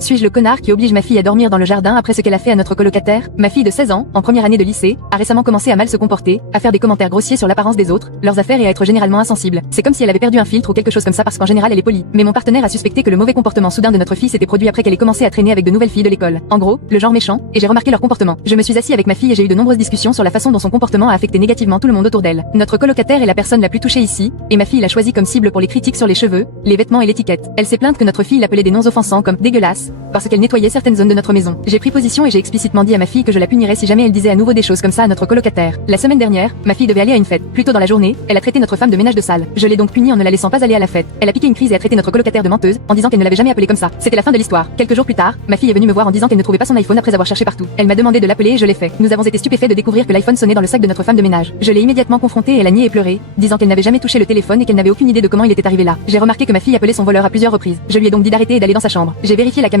Suis-je le connard qui oblige ma fille à dormir dans le jardin après ce qu'elle a fait à notre colocataire? Ma fille de 16 ans, en première année de lycée, a récemment commencé à mal se comporter, à faire des commentaires grossiers sur l'apparence des autres, leurs affaires et à être généralement insensible. C'est comme si elle avait perdu un filtre ou quelque chose comme ça parce qu'en général elle est polie. Mais mon partenaire a suspecté que le mauvais comportement soudain de notre fille s'était produit après qu'elle ait commencé à traîner avec de nouvelles filles de l'école. En gros, le genre méchant, et j'ai remarqué leur comportement. Je me suis assis avec ma fille et j'ai eu de nombreuses discussions sur la façon dont son comportement a affecté négativement tout le monde autour d'elle. Notre colocataire est la personne la plus touchée ici, et ma fille l'a choisi comme cible pour les critiques sur les cheveux, les vêtements et l'étiquette. Elle s'est plainte que notre fille l'appelait des noms offensants comme dégueulasse, parce qu'elle nettoyait certaines zones de notre maison. J'ai pris position et j'ai explicitement dit à ma fille que je la punirais si jamais elle disait à nouveau des choses comme ça à notre colocataire. La semaine dernière, ma fille devait aller à une fête. Plus tôt dans la journée, elle a traité notre femme de ménage de salle. Je l'ai donc punie en ne la laissant pas aller à la fête. Elle a piqué une crise et a traité notre colocataire de menteuse, en disant qu'elle ne l'avait jamais appelée comme ça. C'était la fin de l'histoire. Quelques jours plus tard, ma fille est venue me voir en disant qu'elle ne trouvait pas son iPhone après avoir cherché partout. Elle m'a demandé de l'appeler et je l'ai fait. Nous avons été stupéfaits de découvrir que l'iPhone sonnait dans le sac de notre femme de ménage. Je l'ai immédiatement confrontée et elle a nié et pleuré, disant qu'elle n'avait jamais touché le téléphone et qu'elle n'avait aucune idée de comment il était arrivé là. J'ai remarqué que ma fille appelait son voleur à plusieurs reprises. Je lui ai donc dit d'arrêter et d'aller dans sa chambre. J'ai vérifié la